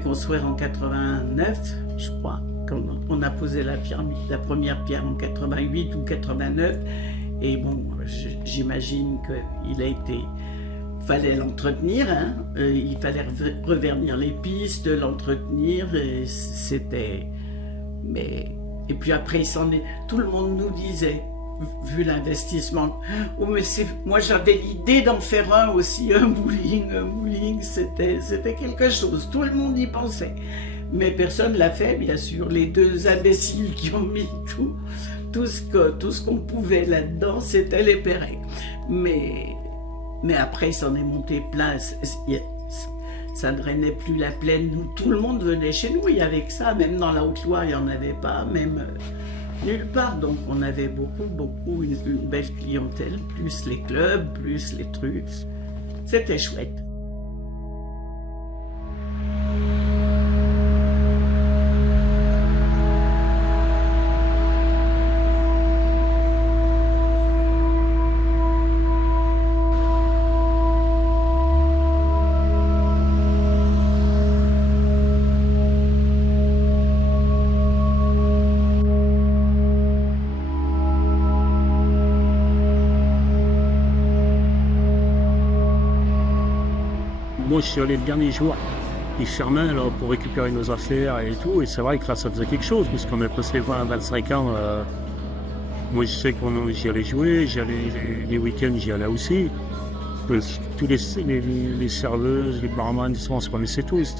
fait construire en 89, je crois. Quand on a posé la première pierre en 88 ou 89. Et bon, j'imagine qu'il a été... fallait l'entretenir, hein. Il fallait revernir les pistes, l'entretenir, et c'était... Mais... Et puis après, tout le monde nous disait, vu l'investissement, oh, mais moi j'avais l'idée d'en faire un aussi, un bowling, c'était quelque chose, tout le monde y pensait. Mais personne ne l'a fait, bien sûr, les deux imbéciles qui ont mis tout ce qu'on pouvait là-dedans, c'était les Perret. Mais après, il s'en est monté plein. Ça ne drainait plus la plaine. Tout le monde venait chez nous. Il y avait que ça. Même dans la Haute-Loire, il n'y en avait pas. Même nulle part. Donc, on avait beaucoup, une belle clientèle. Plus les clubs, plus les trucs. C'était chouette. Moi, je suis allé le dernier jour, ils fermaient là, pour récupérer nos affaires et tout, et c'est vrai que là, ça faisait quelque chose, parce qu'on a passé 20 à 25 ans. Moi, je sais que j'y allais jouer, les week-ends, j'y allais aussi. Tous les serveuses, les barman, on se connaissait tous.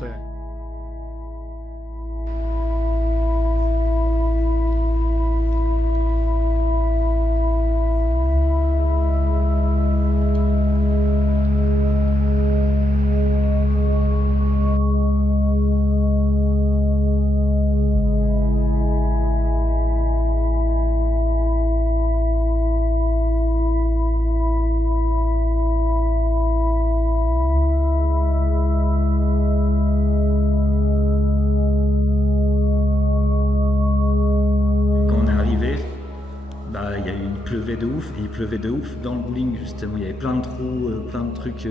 Il pleuvait de ouf dans le bowling, justement. Il y avait plein de trous, plein de trucs.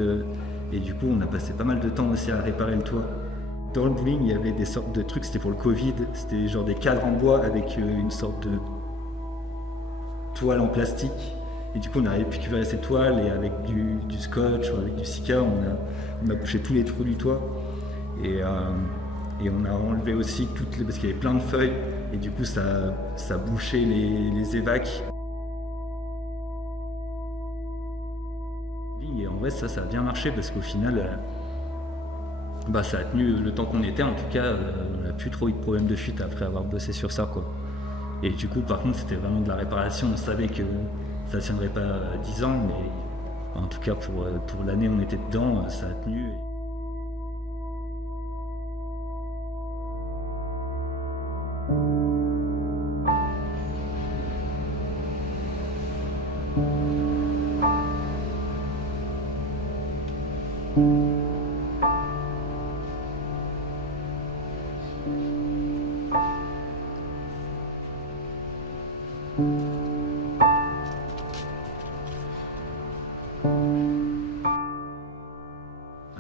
Et du coup, on a passé pas mal de temps aussi à réparer le toit. Dans le bowling, il y avait des sortes de trucs, c'était pour le Covid. C'était genre des cadres en bois avec une sorte de toile en plastique. Et du coup, on a récupéré ces toiles et avec du scotch ou avec du Sika, on a bouché tous les trous du toit. Et on a enlevé aussi parce qu'il y avait plein de feuilles. Et du coup, ça bouchait les évacs. Et en vrai, ça a bien marché parce qu'au final, ça a tenu le temps qu'on était. En tout cas, on n'a plus trop eu de problème de fuite après avoir bossé sur ça, quoi. Et du coup, par contre, c'était vraiment de la réparation. On savait que ça ne tiendrait pas 10 ans, mais en tout cas, pour l'année où on était dedans, ça a tenu.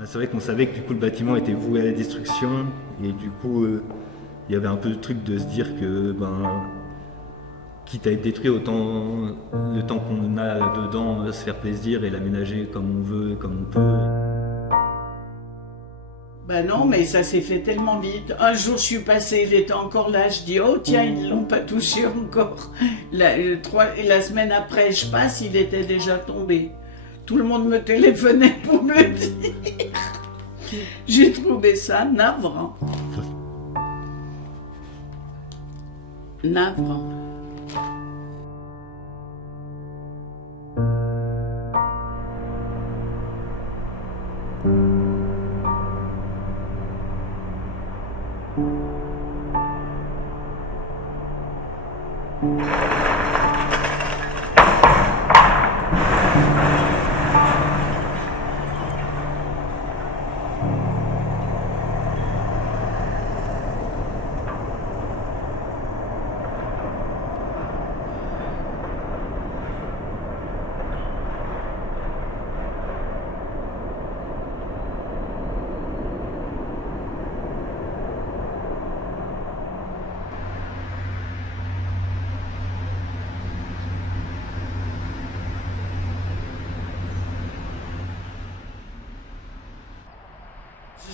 C'est vrai qu'on savait que du coup le bâtiment était voué à la destruction et du coup il y avait un peu le truc de se dire que quitte à être détruit, autant le temps qu'on a là-dedans se faire plaisir et l'aménager comme on veut, comme on peut. Non, mais ça s'est fait tellement vite. Un jour, je suis passée, il était encore là. Je dis, oh tiens, ils ne l'ont pas touché encore. La semaine après, je passe, il était déjà tombé. Tout le monde me téléphonait pour me dire. J'ai trouvé ça navrant. Navrant.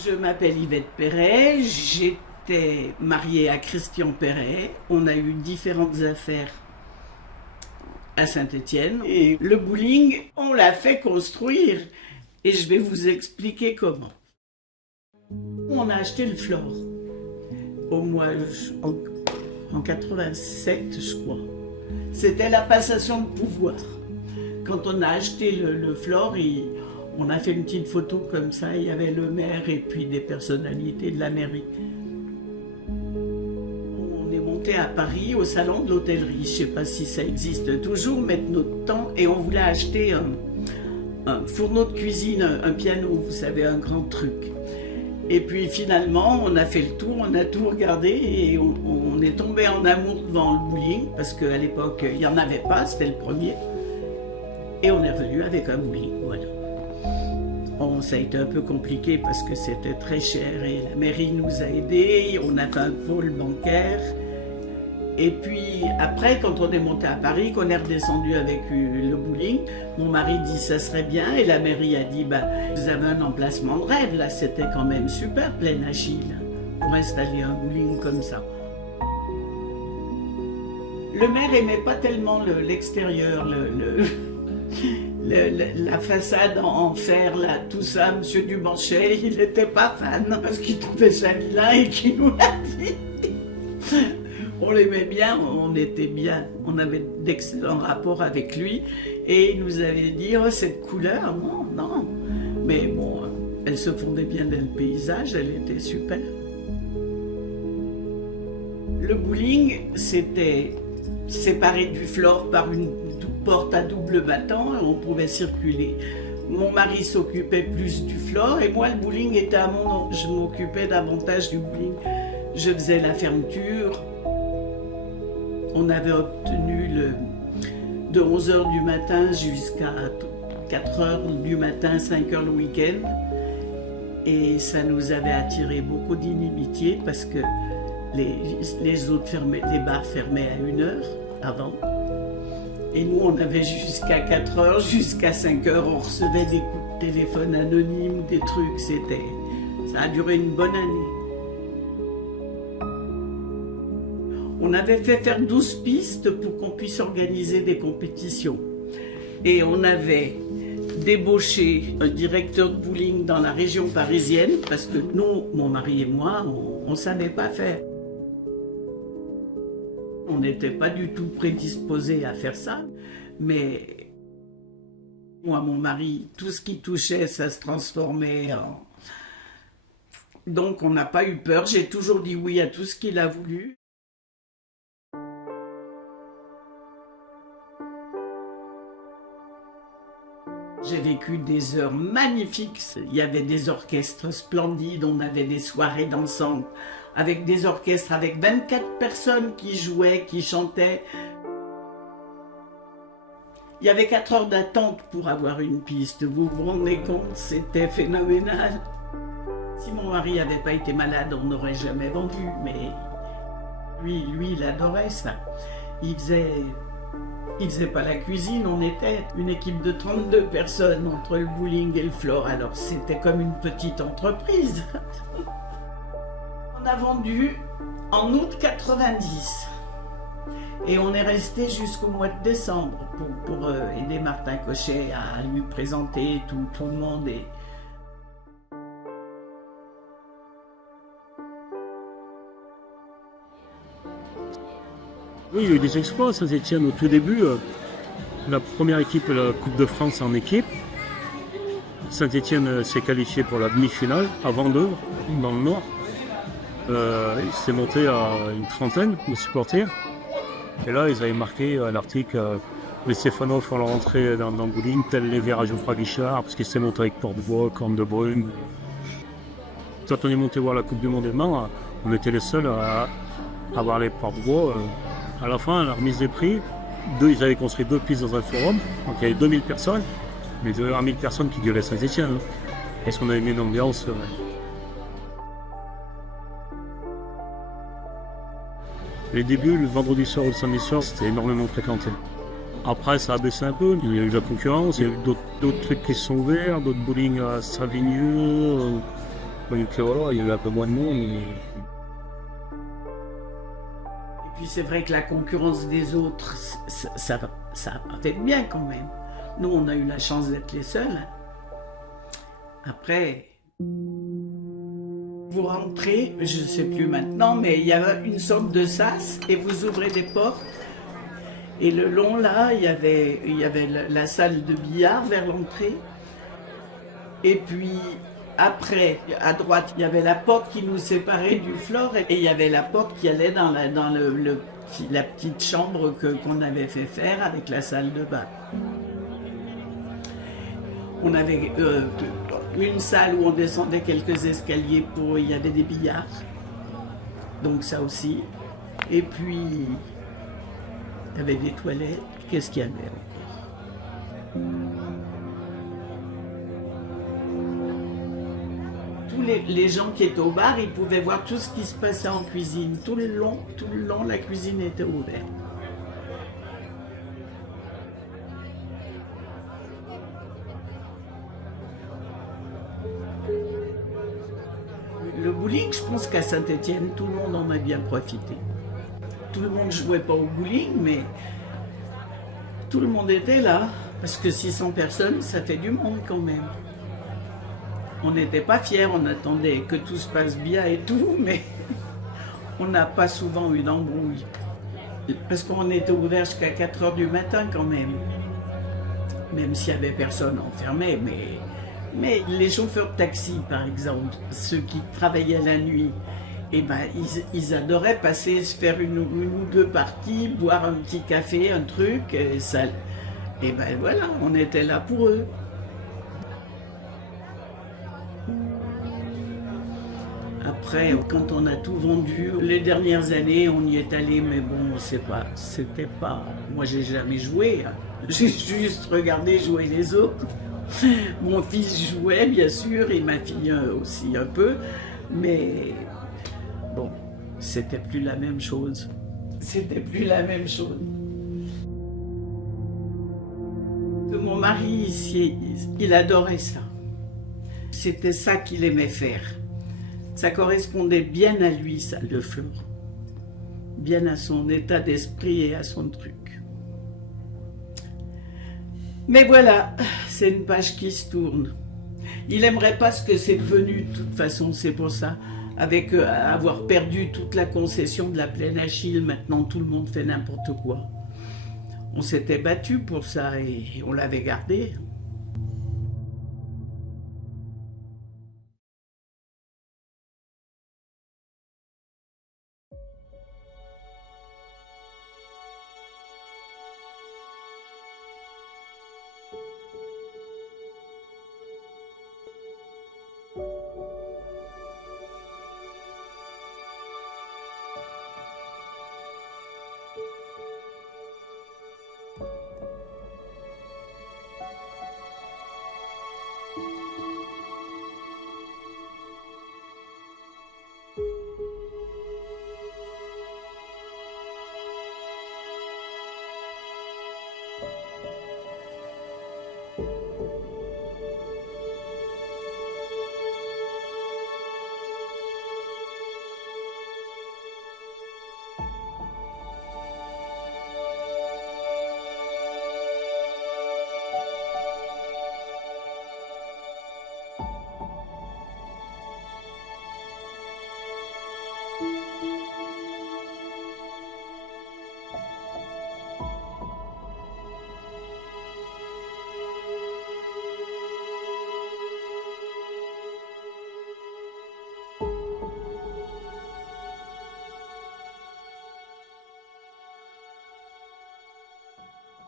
Je m'appelle Yvette Perret, j'étais mariée à Christian Perret. On a eu différentes affaires à Saint-Étienne. Et le bowling, on l'a fait construire. Et je vais vous expliquer comment. On a acheté le floor en 87, je crois. C'était la passation de pouvoir. Quand on a acheté le floor, on a fait une petite photo comme ça. Il y avait le maire et puis des personnalités de la mairie. On est monté à Paris au salon de l'hôtellerie. Je ne sais pas si ça existe toujours, mettre notre temps. Et on voulait acheter un fourneau de cuisine, un piano, vous savez, un grand truc. Et puis finalement, on a fait le tour, on a tout regardé et on est tombé en amour devant le bowling, parce qu'à l'époque, il n'y en avait pas, c'était le premier. Et on est revenu avec un bowling, voilà. Bon, ça a été un peu compliqué parce que c'était très cher et la mairie nous a aidés, on a fait un pôle bancaire. Et puis après, quand on est monté à Paris, qu'on est redescendu avec le bowling, mon mari dit ça serait bien et la mairie a dit bah, vous avez un emplacement de rêve, là c'était quand même super, Plaine Achille, pour installer un bowling comme ça. Le maire aimait pas tellement l'extérieur, la façade en fer, là, tout ça, monsieur Dumanchet, il n'était pas fan parce qu'il trouvait ça vilain et qu'il nous l'a dit. On l'aimait bien, on était bien, on avait d'excellents rapports avec lui et il nous avait dit oh, cette couleur, non. Mais bon, elle se fondait bien dans le paysage, elle était super. Le bowling, c'était séparé du floor par une porte à double battant, on pouvait circuler. Mon mari s'occupait plus du floor et moi le bowling était à mon nom. Je m'occupais davantage du bowling. Je faisais la fermeture. On avait obtenu de 11h du matin jusqu'à 4h du matin, 5h le week-end. Et ça nous avait attiré beaucoup d'inimitié parce que les autres les bars fermaient à 1h avant. Et nous, on avait jusqu'à 4h, jusqu'à 5h, on recevait des coups de téléphone anonymes, des trucs, ça a duré une bonne année. On avait fait faire 12 pistes pour qu'on puisse organiser des compétitions. Et on avait débauché un directeur de bowling dans la région parisienne, parce que nous, mon mari et moi, on ne savait pas faire. On n'était pas du tout prédisposés à faire ça, mais moi, mon mari, tout ce qui touchait, ça se transformait en... Donc on n'a pas eu peur, j'ai toujours dit oui à tout ce qu'il a voulu. J'ai vécu des heures magnifiques, il y avait des orchestres splendides, on avait des soirées d'ensemble avec des orchestres, avec 24 personnes qui jouaient, qui chantaient. Il y avait 4 heures d'attente pour avoir une piste, vous vous rendez compte, c'était phénoménal. Si mon mari n'avait pas été malade, on n'aurait jamais vendu, mais lui, il adorait ça. Il faisait pas la cuisine, on était une équipe de 32 personnes entre le bowling et le floor, alors c'était comme une petite entreprise. On a vendu en août 90 et on est resté jusqu'au mois de décembre pour aider Martin Cochet à lui présenter tout le monde. Oui, il y a eu des exploits à Saint-Étienne au tout début. La première équipe, la Coupe de France en équipe. Saint-Étienne s'est qualifié pour la demi-finale à Vendeuvre, dans le Nord. Il s'est monté à une trentaine de supporters. Et là, ils avaient marqué un article les Stéphanois font leur entrée dans le bowling, tel les Verts à Geoffroy Guichard, parce qu'ils s'est monté avec Porte-Voix, Corne de Brune. Quand on est monté voir la Coupe du Monde élément, on était les seuls à avoir les Porte-Voix. À la fin, à la remise des prix, ils avaient construit 2 pistes dans un forum, donc il y avait 2000 personnes, mais il y avait 1000 personnes qui gueulaient Saint-Étienne. Parce qu'on avait mis une ambiance. Les débuts, le vendredi soir ou le samedi soir, c'était énormément fréquenté. Après, ça a baissé un peu, il y a eu de la concurrence, il y a eu d'autres trucs qui se sont ouverts, d'autres bowling à Savigneux, Donc voilà, il y a eu un peu moins de monde. Et puis c'est vrai que la concurrence des autres, ça a pas fait de bien quand même. Nous, on a eu la chance d'être les seuls. Après, vous rentrez, je ne sais plus maintenant, mais il y a une sorte de sas et vous ouvrez des portes. Et le long là, il y avait la salle de billard vers l'entrée. Et puis après, à droite, il y avait la porte qui nous séparait du floor et il y avait la porte qui allait dans la petite chambre qu'on avait fait faire avec la salle de bain. On avait une salle où on descendait quelques escaliers pour... Il y avait des billards. Donc ça aussi. Et puis, il y avait des toilettes. Qu'est-ce qu'il y avait encore? Tous les gens qui étaient au bar, ils pouvaient voir tout ce qui se passait en cuisine. Tout le long, la cuisine était ouverte. Le bowling, je pense qu'à Saint-Étienne, tout le monde en a bien profité. Tout le monde ne jouait pas au bowling, mais tout le monde était là. Parce que 600 personnes, ça fait du monde quand même. On n'était pas fiers, on attendait que tout se passe bien et tout, mais on n'a pas souvent eu d'embrouille. Parce qu'on était ouvert jusqu'à 4 h du matin quand même. Même s'il n'y avait personne enfermé, mais les chauffeurs de taxi, par exemple, ceux qui travaillaient la nuit, eh ben, ils adoraient passer, se faire une ou deux parties, boire un petit café, un truc, et ça. Et ben voilà, on était là pour eux. Après, quand on a tout vendu, les dernières années, on y est allé, mais bon, c'était pas. Moi, j'ai jamais joué. Hein. J'ai juste regardé jouer les autres. Mon fils jouait, bien sûr, et ma fille aussi un peu, mais bon, c'était plus la même chose. C'était plus la même chose. Mon mari, ici, il adorait ça. C'était ça qu'il aimait faire. Ça correspondait bien à lui, ça, le floor. Bien à son état d'esprit et à son truc. Mais voilà, c'est une page qui se tourne. Il n'aimerait pas ce que c'est devenu, de toute façon, c'est pour ça. Avec avoir perdu toute la concession de la plaine Achille, maintenant tout le monde fait n'importe quoi. On s'était battu pour ça et on l'avait gardé.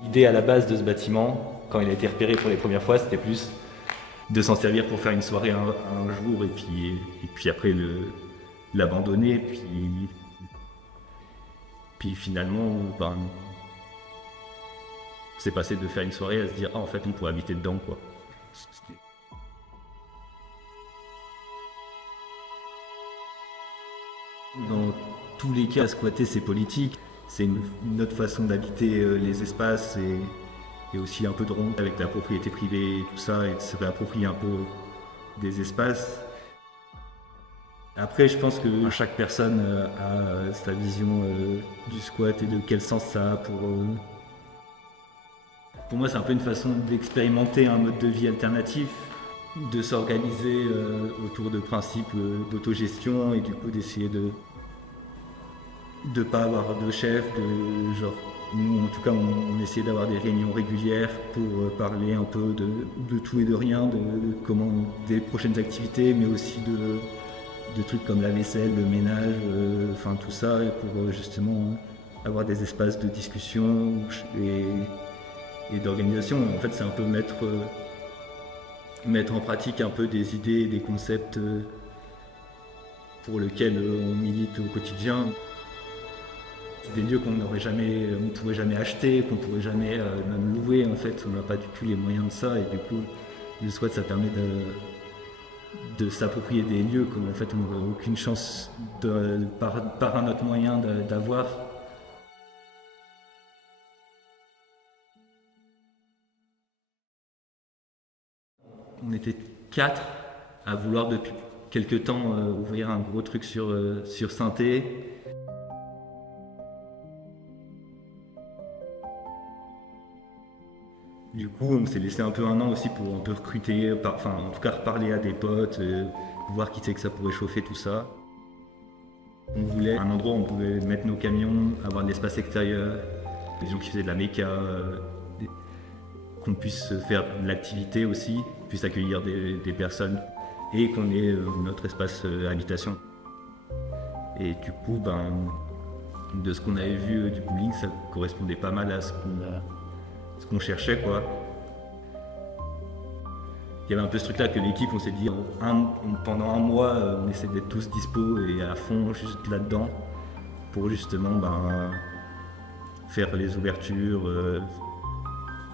L'idée à la base de ce bâtiment, quand il a été repéré pour les premières fois, c'était plus de s'en servir pour faire une soirée un jour et puis après l'abandonner. Puis finalement, ben, c'est passé de faire une soirée à se dire « Ah, en fait, on pourrait habiter dedans, quoi ». Dans tous les cas, squatter, c'est politique. C'est une autre façon d'habiter les espaces et aussi un peu de rompre avec la propriété privée et tout ça, et de se réapproprier un peu des espaces. Après, je pense que chaque personne a sa vision du squat et de quel sens ça a pour moi, c'est un peu une façon d'expérimenter un mode de vie alternatif, de s'organiser autour de principes d'autogestion et du coup d'essayer de ne pas avoir de chef, de genre. Nous, en tout cas, on essayait d'avoir des réunions régulières pour parler un peu de tout et de rien, de comment des prochaines activités, mais aussi de trucs comme la vaisselle, le ménage, enfin tout ça, pour justement avoir des espaces de discussion et d'organisation. En fait, c'est un peu mettre en pratique un peu des idées et des concepts pour lesquels on milite au quotidien. Des lieux qu'on ne pourrait jamais acheter, qu'on ne pourrait jamais même louer. En fait, on n'a pas du tout les moyens de ça, et du coup, le squat, ça permet de s'approprier des lieux comme en fait on n'aurait aucune chance par un autre moyen d'avoir. On était 4 à vouloir depuis quelques temps ouvrir un gros truc sur Saint-Thé. Du coup, on s'est laissé un peu un an aussi pour un peu recruter, en tout cas reparler à des potes, voir qui c'est que ça pourrait chauffer tout ça. On voulait un endroit où on pouvait mettre nos camions, avoir de l'espace extérieur, des gens qui faisaient de la méca, qu'on puisse faire de l'activité aussi, puisse accueillir des personnes et qu'on ait notre espace habitation. Et du coup, de ce qu'on avait vu du bowling, ça correspondait pas mal à ce qu'on cherchait, quoi. Il y avait un peu ce truc-là que l'équipe, on s'est dit, pendant un mois, on essaie d'être tous dispo et à fond juste là-dedans pour justement faire les ouvertures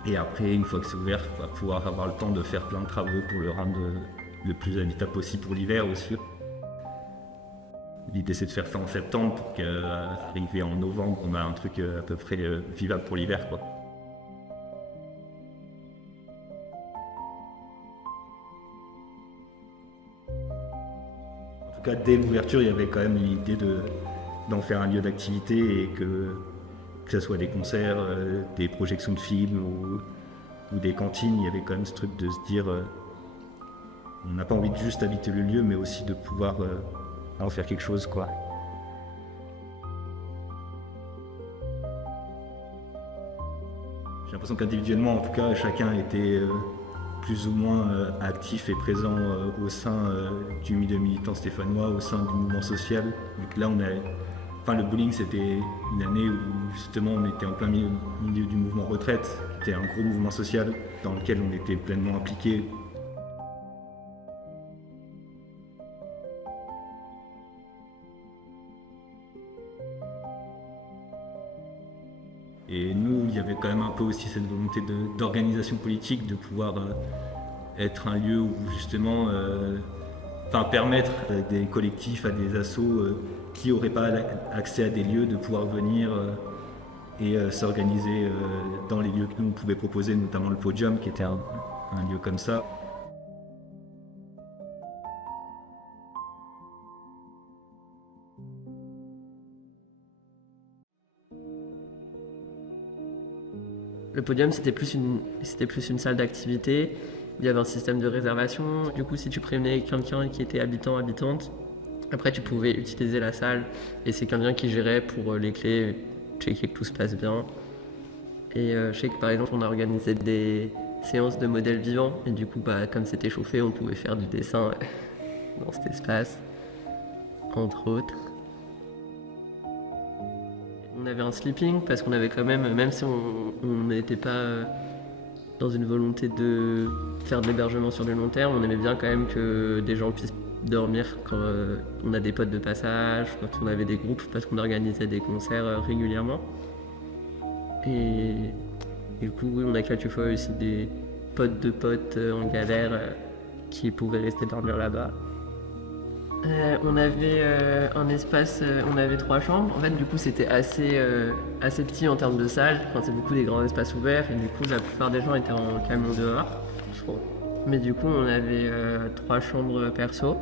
et après, une fois que c'est ouvert, on va pouvoir avoir le temps de faire plein de travaux pour le rendre le plus habitable possible pour l'hiver aussi. L'idée, c'est de faire ça en septembre pour qu'arrivé en novembre, on a un truc à peu près vivable pour l'hiver, quoi. En tout cas, dès l'ouverture, il y avait quand même l'idée d'en faire un lieu d'activité et que ce soit des concerts, des projections de films ou des cantines. Il y avait quand même ce truc de se dire on n'a pas envie de juste habiter le lieu, mais aussi de pouvoir en faire quelque chose, quoi. J'ai l'impression qu'individuellement, en tout cas, chacun était plus ou moins actif et présent au sein du milieu militant stéphanois, au sein du mouvement social. Donc là, le bowling, c'était une année où justement on était en plein milieu du mouvement retraite. C'était un gros mouvement social dans lequel on était pleinement impliqués. Et nous, il y avait quand même un peu aussi cette volonté d'organisation politique, de pouvoir être un lieu où justement permettre à des collectifs, à des assos qui n'auraient pas accès à des lieux de pouvoir venir et s'organiser dans les lieux que nous on pouvait proposer, notamment le Podium qui était un lieu comme ça. Le Podium, c'était plus une salle d'activité. Il y avait un système de réservation. Du coup, si tu prévenais quelqu'un qui était habitante, après tu pouvais utiliser la salle et c'est quelqu'un qui gérait pour les clés, checker que tout se passe bien. Et je sais que par exemple, on a organisé des séances de modèles vivants et du coup, comme c'était chauffé, on pouvait faire du dessin dans cet espace, entre autres. On avait un sleeping parce qu'on avait quand même si on n'était pas dans une volonté de faire de l'hébergement sur le long terme, on aimait bien quand même que des gens puissent dormir quand on a des potes de passage, quand on avait des groupes, parce qu'on organisait des concerts régulièrement. Et du coup, oui, on a quelquefois aussi des potes de potes en galère qui pouvaient rester dormir là-bas. On avait un espace, on avait 3 chambres. En fait, du coup, c'était assez petit en termes de salle. Enfin, c'est beaucoup des grands espaces ouverts et du coup, la plupart des gens étaient en camion dehors, je crois. Mais du coup, on avait 3 chambres perso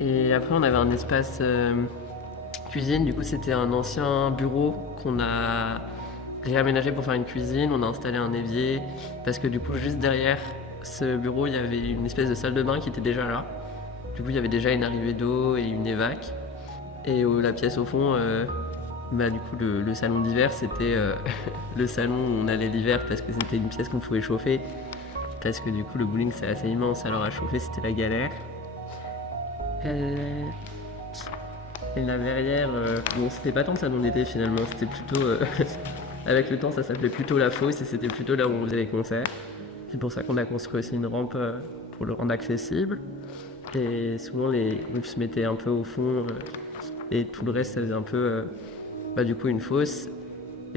Et après, on avait un espace cuisine. Du coup, c'était un ancien bureau qu'on a réaménagé pour faire une cuisine. On a installé un évier parce que du coup, juste derrière ce bureau, il y avait une espèce de salle de bain qui était déjà là. Du coup, il y avait déjà une arrivée d'eau et une évac. Et la pièce au fond, du coup, le salon d'hiver, c'était le salon où on allait l'hiver parce que c'était une pièce qu'on pouvait chauffer. Parce que du coup, le bowling, c'est assez immense, alors à chauffer, c'était la galère. Et la verrière, bon, c'était pas tant le salon d'été finalement, c'était plutôt. Avec le temps, ça s'appelait plutôt la fosse et c'était plutôt là où on faisait les concerts. C'est pour ça qu'on a construit aussi une rampe pour le rendre accessible. Et souvent, les groupes se mettaient un peu au fond et tout le reste, ça faisait un peu du coup une fosse.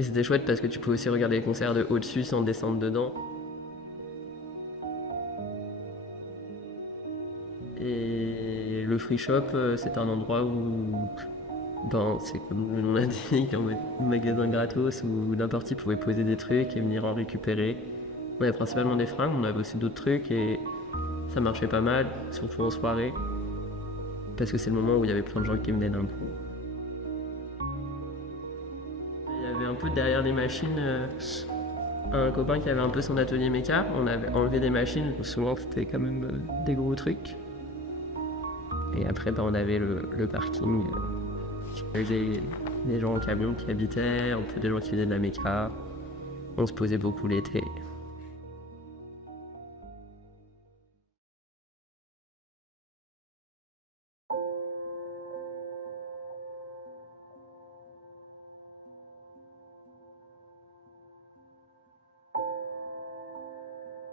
Et c'était chouette parce que tu pouvais aussi regarder les concerts de au-dessus sans descendre dedans. Et le free shop, c'est un endroit où, c'est comme le nom l'indique, un magasin gratos où n'importe qui pouvait poser des trucs et venir en récupérer. On avait principalement des fringues, on avait aussi d'autres trucs et ça marchait pas mal, surtout en soirée, parce que c'est le moment où il y avait plein de gens qui venaient d'un coup. Il y avait un peu derrière les machines un copain qui avait un peu son atelier méca, on avait enlevé des machines, souvent c'était quand même des gros trucs. Et après, on avait le parking. Il y avait des gens en camion qui habitaient, un peu des gens qui faisaient de la méca. On se posait beaucoup l'été.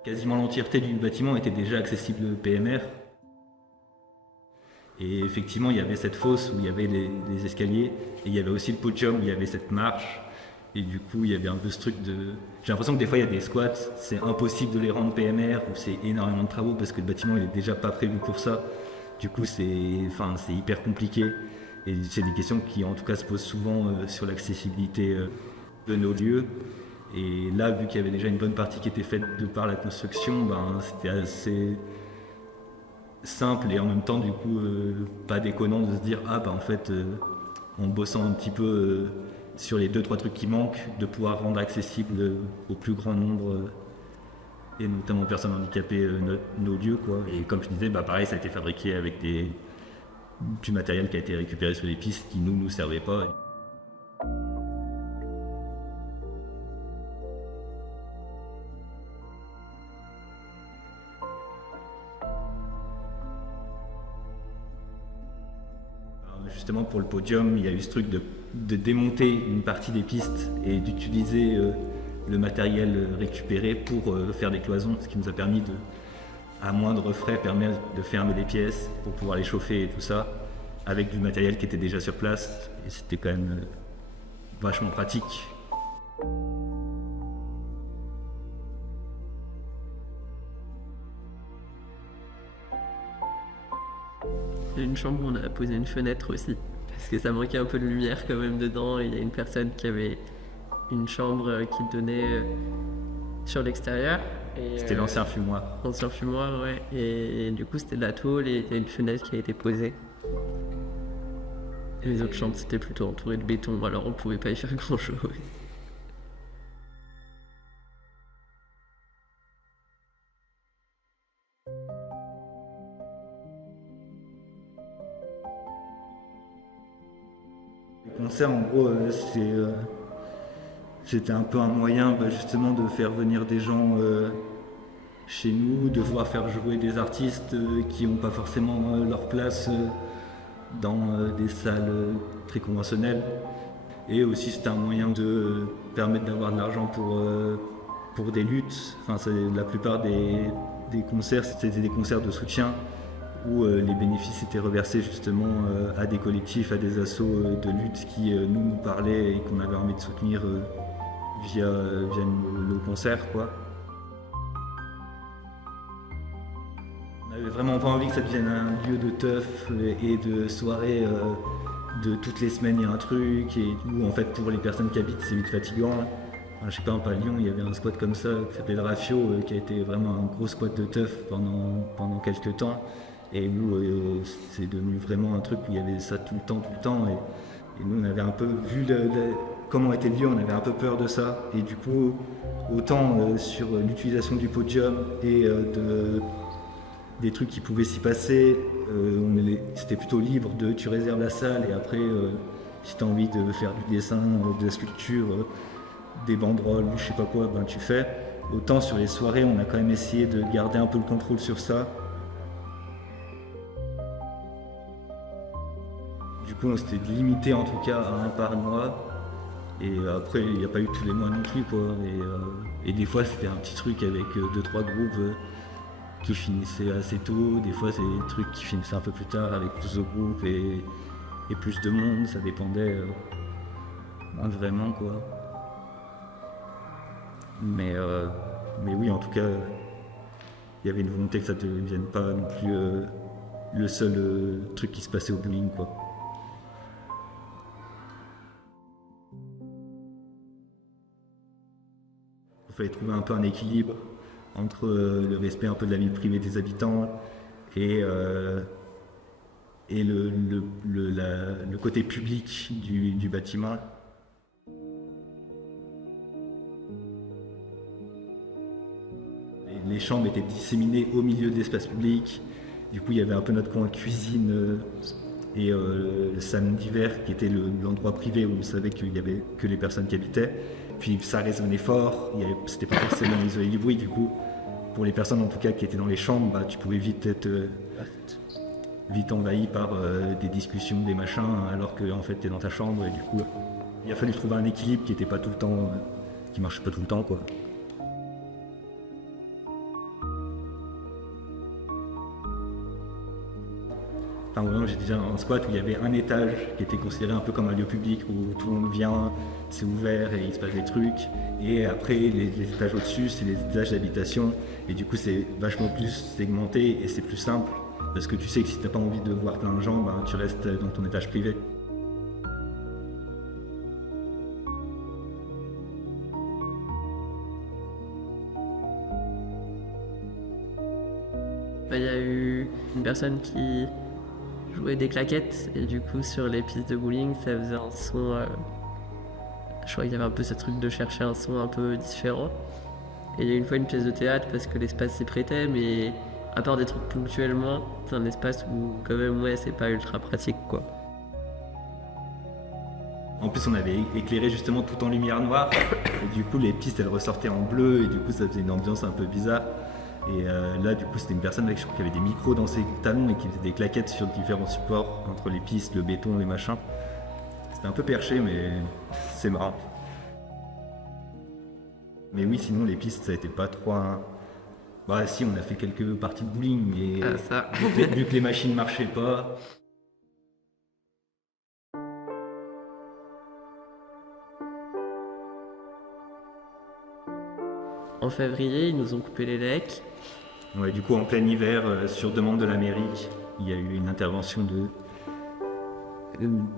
Quasiment l'entièreté du bâtiment était déjà accessible PMR. Et effectivement, il y avait cette fosse où il y avait les escaliers, et il y avait aussi le podium où il y avait cette marche. Et du coup, il y avait un peu ce truc de... J'ai l'impression que des fois, il y a des squats, c'est impossible de les rendre PMR, ou c'est énormément de travaux parce que le bâtiment il est déjà pas prévu pour ça. Du coup, c'est hyper compliqué. Et c'est des questions qui, en tout cas, se posent souvent sur l'accessibilité de nos lieux. Et là, vu qu'il y avait déjà une bonne partie qui était faite de par la construction, c'était assez simple et en même temps du coup pas déconnant de se dire en bossant un petit peu sur les 2-3 trucs qui manquent, de pouvoir rendre accessible au plus grand nombre et notamment aux personnes handicapées nos lieux quoi. Et comme je disais, pareil, ça a été fabriqué avec du matériel qui a été récupéré sur les pistes qui nous servait pas. Justement pour le podium, il y a eu ce truc de démonter une partie des pistes et d'utiliser le matériel récupéré pour faire des cloisons, ce qui nous a permis à moindre frais, de fermer les pièces pour pouvoir les chauffer et tout ça, avec du matériel qui était déjà sur place. Et c'était quand même vachement pratique. Il y a une chambre où on a posé une fenêtre aussi, parce que ça manquait un peu de lumière quand même dedans. Il y a une personne qui avait une chambre qui donnait sur l'extérieur. C'était l'ancien fumoir. L'ancien fumoir, ouais. Et du coup, c'était de la tôle et il y a une fenêtre qui a été posée. Et les autres chambres, c'était plutôt entouré de béton, alors on pouvait pas y faire grand-chose. Le concert, en gros, c'était un peu un moyen justement de faire venir des gens chez nous, de pouvoir faire jouer des artistes qui n'ont pas forcément leur place dans des salles très conventionnelles. Et aussi, c'était un moyen de permettre d'avoir de l'argent pour des luttes. La plupart des concerts, c'était des concerts de soutien, où les bénéfices étaient reversés justement à des collectifs, à des assos de lutte qui nous parlaient et qu'on avait envie de soutenir via nos concerts, quoi. On n'avait vraiment pas envie que ça devienne un lieu de teuf et de soirée de toutes les semaines il y a un truc, et où en fait pour les personnes qui habitent c'est vite fatigant. Je sais pas, à Lyon, il y avait un squat comme ça qui s'appelait le Rafio, qui a été vraiment un gros squat de teuf pendant quelques temps. Et nous, c'est devenu vraiment un truc où il y avait ça tout le temps. Et nous, on avait un peu vu comment était le lieu, on avait un peu peur de ça. Et du coup, autant sur l'utilisation du podium et des trucs qui pouvaient s'y passer, c'était plutôt libre tu réserves la salle et après, si tu as envie de faire du dessin, de la sculpture, des banderoles, je sais pas quoi, ben tu fais. Autant sur les soirées, on a quand même essayé de garder un peu le contrôle sur ça. Du coup, c'était limité en tout cas à un par mois. Et après, il n'y a pas eu tous les mois non plus, quoi. Et des fois, c'était un petit truc avec 2-3 groupes qui finissaient assez tôt. Des fois, c'est des trucs qui finissaient un peu plus tard avec plus de groupes et plus de monde. Ça dépendait vraiment, quoi. Mais oui, en tout cas, il y avait une volonté que ça ne devienne pas non plus le seul truc qui se passait au bowling, quoi. Il fallait trouver un peu un équilibre entre le respect un peu de la vie privée des habitants et le côté public du bâtiment. Les chambres étaient disséminées au milieu de l'espace public. Du coup, il y avait un peu notre coin cuisine et le salon d'hiver qui était l'endroit privé où on savait qu'il n'y avait que les personnes qui habitaient. Puis ça résonnait fort, c'était pas forcément isolé du bruit. Du coup, pour les personnes en tout cas qui étaient dans les chambres, bah, tu pouvais vite être vite envahi par des discussions, des machins, alors que en fait tu es dans ta chambre. Et du coup, il a fallu trouver un équilibre qui était pas tout le temps, qui marchait pas tout le temps, quoi. Enfin, vraiment, j'ai déjà un squat où il y avait un étage qui était considéré un peu comme un lieu public où tout le monde vient, c'est ouvert et il se passe des trucs. Et après, les étages au-dessus, c'est les étages d'habitation. Et du coup, c'est vachement plus segmenté et c'est plus simple. Parce que tu sais que si tu n'as pas envie de voir plein de gens, ben, tu restes dans ton étage privé. Il y a eu une personne qui jouait des claquettes et du coup sur les pistes de bowling ça faisait un son, je crois qu'il y avait un peu ce truc de chercher un son un peu différent. Et il y a eu une fois une pièce de théâtre parce que l'espace s'y prêtait, mais à part des trucs ponctuellement, c'est un espace où quand même ouais c'est pas ultra pratique, quoi. En plus on avait éclairé justement tout en lumière noire et du coup les pistes elles ressortaient en bleu et du coup ça faisait une ambiance un peu bizarre. Et là, du coup, c'était une personne avec, je crois, qui avait des micros dans ses talons et qui faisait des claquettes sur différents supports, entre les pistes, le béton, les machins. C'était un peu perché, mais c'est marrant. Mais oui, sinon, les pistes, ça a été pas trop Bah si, on a fait quelques parties de bowling, mais vu que les machines marchaient pas... En février, ils nous ont coupé les lecs. Ouais, du coup, en plein hiver, sur demande de la mairie, il y a eu une intervention de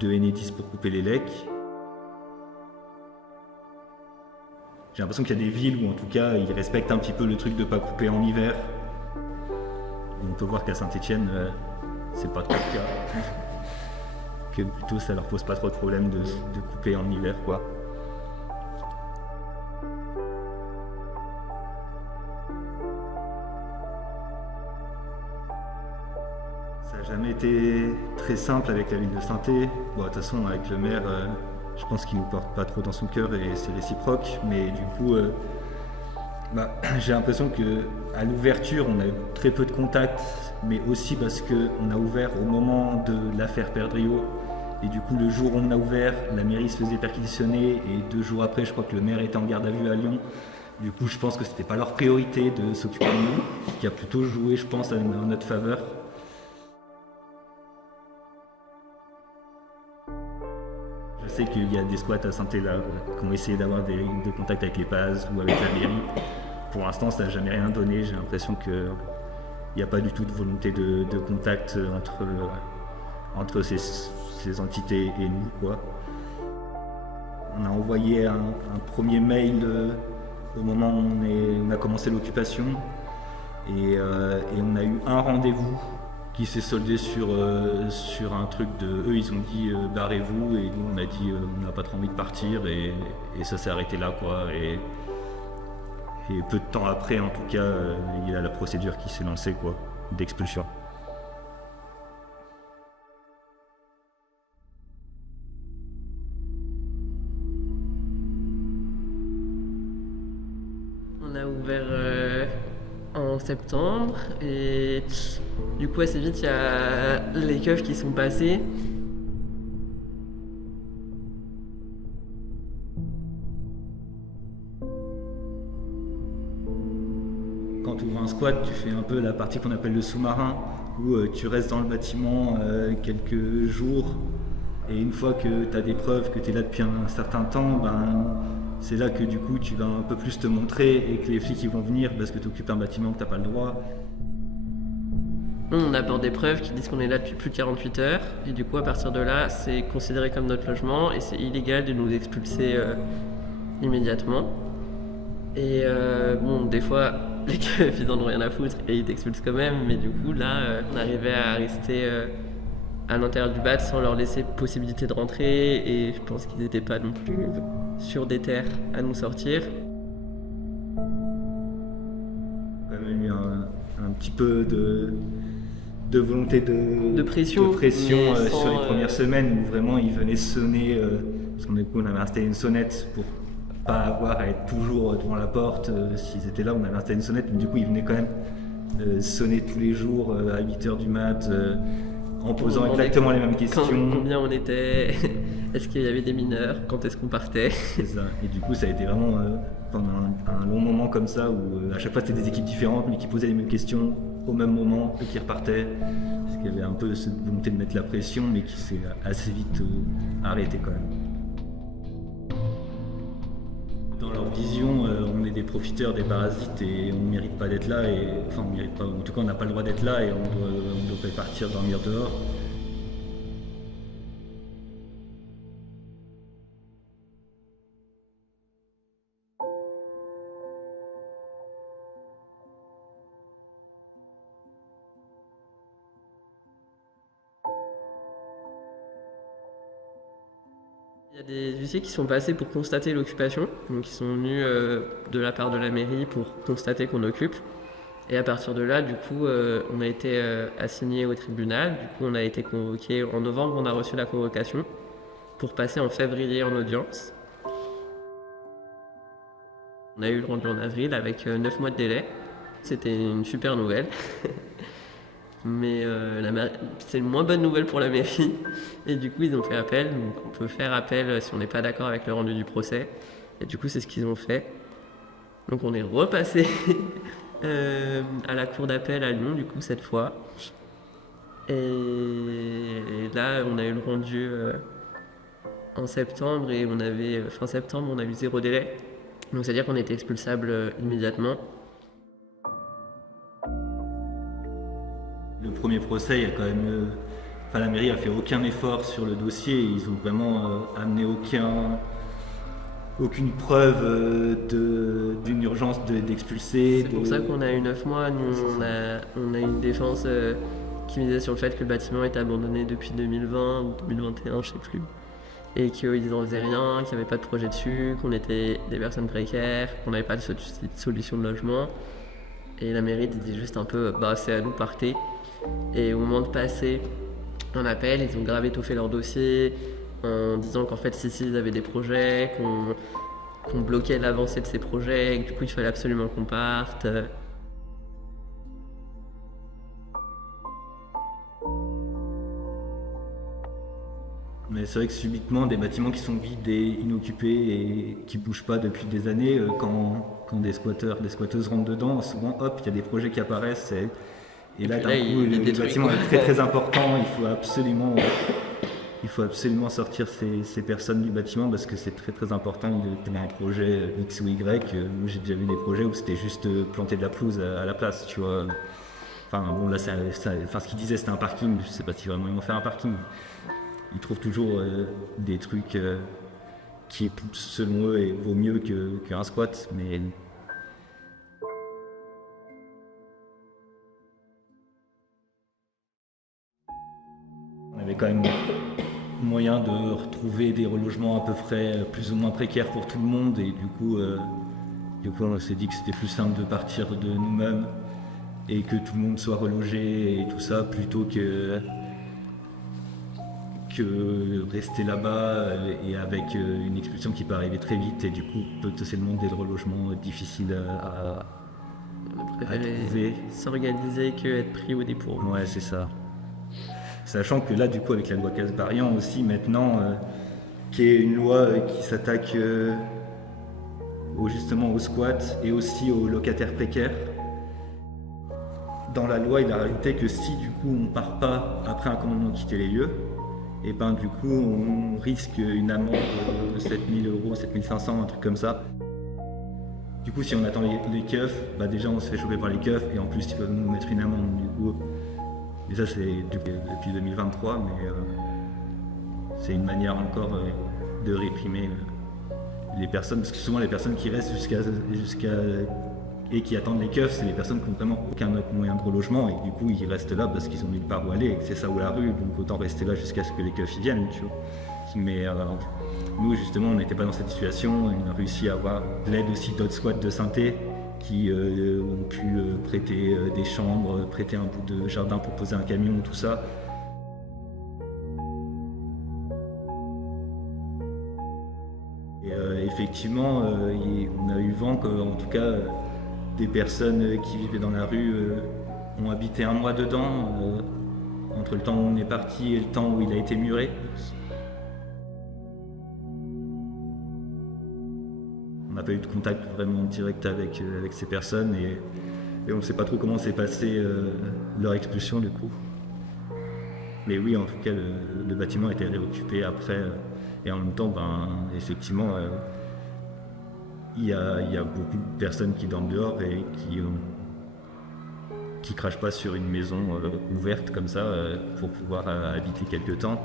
Enedis pour couper les lecs. J'ai l'impression qu'il y a des villes où, en tout cas, ils respectent un petit peu le truc de ne pas couper en hiver. On peut voir qu'à Saint-Étienne, c'est pas trop le cas. Que plutôt, ça leur pose pas trop de problème de couper en hiver, quoi. Ça n'a jamais été très simple avec la ville de Saint-Étienne. Bon, de toute façon, avec le maire, je pense qu'il ne nous porte pas trop dans son cœur et c'est réciproque. Mais du coup, j'ai l'impression qu'à l'ouverture, on a eu très peu de contacts, mais aussi parce qu'on a ouvert au moment de l'affaire Perdriau. Et du coup, le jour où on a ouvert, la mairie se faisait perquisitionner et 2 jours après, je crois que le maire était en garde à vue à Lyon. Du coup, je pense que c'était pas leur priorité de s'occuper de nous, qui a plutôt joué, je pense, en notre faveur. Je sais qu'il y a des squats à Saint-Étienne qui ont essayé d'avoir des contacts avec les PAS ou avec la mairie. Pour l'instant, ça n'a jamais rien donné. J'ai l'impression qu'il n'y a pas du tout de volonté de contact entre ces entités et nous, quoi. On a envoyé un premier mail au moment où on a commencé l'occupation et on a eu un rendez-vous qui s'est soldé sur un truc de... Eux, ils ont dit barrez-vous, et nous, on a dit on n'a pas trop envie de partir, et ça s'est arrêté là, quoi. Et peu de temps après, en tout cas, il y a la procédure qui s'est lancée, quoi, d'expulsion. On a ouvert en septembre et du coup assez vite il y a les keufs qui sont passés. Quand tu ouvres un squat, tu fais un peu la partie qu'on appelle le sous-marin, où tu restes dans le bâtiment quelques jours, et une fois que tu as des preuves que tu es là depuis un certain temps, c'est là que du coup tu vas un peu plus te montrer et que les flics ils vont venir parce que tu occupes un bâtiment que tu n'as pas le droit. On apporte des preuves qui disent qu'on est là depuis plus de 48 heures et du coup à partir de là c'est considéré comme notre logement et c'est illégal de nous expulser immédiatement. Et bon des fois les keufs ils en ont rien à foutre et ils t'expulsent quand même, mais du coup là on arrivait à rester à l'intérieur du bat sans leur laisser possibilité de rentrer et je pense qu'ils n'étaient pas non plus sur des terres à nous sortir. Il y a quand même eu un petit peu de volonté de pression, sur les premières semaines où vraiment ils venaient sonner, parce qu'on avait installé une sonnette pour pas avoir à être toujours devant la porte. S'ils étaient là, on avait installé une sonnette, mais du coup ils venaient quand même sonner tous les jours à 8h du mat. En posant exactement les mêmes questions. Combien on était, est-ce qu'il y avait des mineurs, quand est-ce qu'on partait. C'est ça. Et du coup, ça a été vraiment pendant un long moment comme ça où à chaque fois c'était des équipes différentes mais qui posaient les mêmes questions au même moment et qui repartaient. Parce qu'il y avait un peu cette volonté de mettre la pression mais qui s'est assez vite arrêtée quand même. Dans leur vision, on est des profiteurs, des parasites et on ne mérite pas d'être là. Enfin, on mérite pas, en tout cas, on n'a pas le droit d'être là et on devrait partir dormir dehors. Il y a des huissiers qui sont passés pour constater l'occupation, donc ils sont venus de la part de la mairie pour constater qu'on occupe. Et à partir de là, du coup, on a été assigné au tribunal. Du coup, on a été convoqué en novembre, on a reçu la convocation pour passer en février en audience. On a eu le rendu en avril avec 9 mois de délai. C'était une super nouvelle. Mais c'est une moins bonne nouvelle pour la mairie. Et du coup, ils ont fait appel. Donc, on peut faire appel si on n'est pas d'accord avec le rendu du procès. Et du coup, c'est ce qu'ils ont fait. Donc, on est repassé à la cour d'appel à Lyon, du coup, cette fois. Et là, on a eu le rendu en septembre. Et fin septembre, on a eu 0 délai. Donc, c'est-à-dire qu'on était expulsable immédiatement. Le premier procès, il y a quand même, la mairie a fait aucun effort sur le dossier. Ils ont vraiment amené aucune preuve d'une urgence d'expulser. C'est pour ça qu'on a eu 9 mois. Nous, on a une défense qui misait sur le fait que le bâtiment était abandonné depuis 2020 ou 2021, je sais plus. Et qu'ils n'en faisaient rien, qu'il n'y avait pas de projet dessus, qu'on était des personnes précaires, qu'on n'avait pas de solution de logement. Et la mairie disait juste un peu, c'est à nous, partez. Et au moment de passer un appel, ils ont grave étoffé leur dossier en disant qu'en fait, si ils avaient des projets, qu'on bloquait l'avancée de ces projets, et que du coup, il fallait absolument qu'on parte. Mais c'est vrai que subitement, des bâtiments qui sont vides et inoccupés et qui ne bougent pas depuis des années, quand des squatteurs, des squatteuses rentrent dedans, souvent, hop, il y a des projets qui apparaissent. Et là, d'un coup, le bâtiment est très très important. Il faut absolument sortir ces personnes du bâtiment parce que c'est très très important de tenir un projet X ou Y. Moi, j'ai déjà vu des projets où c'était juste planter de la pelouse à la place, tu vois. Enfin, bon, là, ce qu'ils disaient, c'était un parking. Je sais pas si vraiment ils vont faire un parking. Ils trouvent toujours des trucs qui, selon eux, vaut mieux qu'un squat. Mais avait quand même moyen de retrouver des relogements à peu près plus ou moins précaires pour tout le monde, et du coup on s'est dit que c'était plus simple de partir de nous-mêmes et que tout le monde soit relogé et tout ça, plutôt que rester là-bas et avec une expulsion qui peut arriver très vite, et du coup potentiellement des relogements difficiles à trouver. S'organiser que être pris au dépourvu. Ouais, c'est ça. Sachant que là, du coup, avec la loi Kasbarian aussi maintenant, qui est une loi qui s'attaque justement aux squats et aussi aux locataires précaires. Dans la loi, il a rajouté que si du coup on ne part pas après un commandement de quitter les lieux, et ben du coup on risque une amende de 7 000 €, 7 500, un truc comme ça. Du coup, si on attend les keufs, bah déjà on se fait choper par les keufs, et en plus ils peuvent nous mettre une amende du coup. Et ça c'est depuis 2023, mais c'est une manière encore de réprimer les personnes, parce que souvent les personnes qui restent jusqu'à et qui attendent les keufs, c'est les personnes qui n'ont vraiment aucun autre moyen de relogement, et du coup ils restent là parce qu'ils ont nulle part où aller, et que c'est ça ou la rue, donc autant rester là jusqu'à ce que les keufs y viennent, tu vois. Mais nous justement on n'était pas dans cette situation, on a réussi à avoir l'aide aussi d'autres squats de Saint-Thé qui ont pu prêter des chambres, prêter un bout de jardin pour poser un camion, tout ça. Et effectivement, on a eu vent qu'en tout cas, des personnes qui vivaient dans la rue ont habité 1 mois dedans, entre le temps où on est parti et le temps où il a été muré. On n'a pas eu de contact vraiment direct avec ces personnes, et on ne sait pas trop comment s'est passée leur expulsion du coup. Mais oui, en tout cas, le bâtiment a été réoccupé après, et en même temps, effectivement, il y a beaucoup de personnes qui dorment dehors et qui crachent pas sur une maison ouverte comme ça pour pouvoir habiter quelque temps.